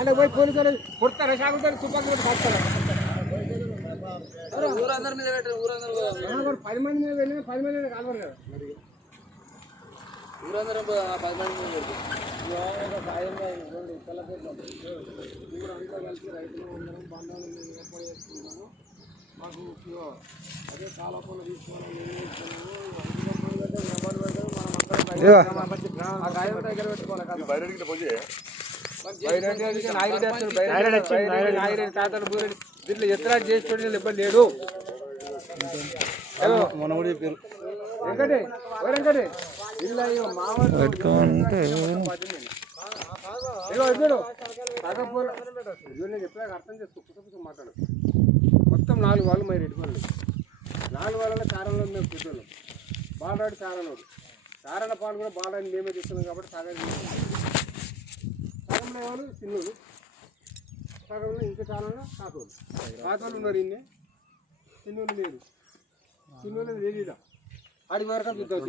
అంటే పోయి పోలీసులు కొడతారా సాగుతారు తుపాకులు కాస్తారు. ఊరందరి మీద పెట్టారు. ఊరందరూ 10 మంది మీద వెళ్ళిన 10 మంది కలవరు కదా. ఊరందరూ 10 మంది మీద పెడతారు. సాయంగా ఊరంతా కలిసి రైతులు అందరం బంధాలు ఏర్పాటు చేసుకుంటాము. మాకు అదే కాలపూలు తీసుకోవాలి దగ్గర పెట్టుకోవాలి. తాతలు బూరెడ్డి దీంట్లో ఎత్తరాజు చేసి ఇబ్బంది లేడు. వెంకటే వెంకటే ఇలా చెప్పాక అర్థం చేసుకో. పుస్తకం మాట్లాడు. మొత్తం 4 వాళ్ళు మరి ఎట్టుకోండి. 4 వాళ్ళలో చారణలో మేము కూర్చోలేం. బాలరాడు చారణోడు. చారణ పాలు కూడా బాలరాని మేమే తీసుకున్నాం కాబట్టి సగంలో వాళ్ళు చిన్నోడు, సగంలో ఇంకా చారణలో కాకోళ్ళు. కాకోళ్ళు ఉన్నారు. ఇన్నే చిన్నోళ్ళు లేదు. చిన్నోళ్ళు తెలియదా ఆడి వరకు చూద్దాం.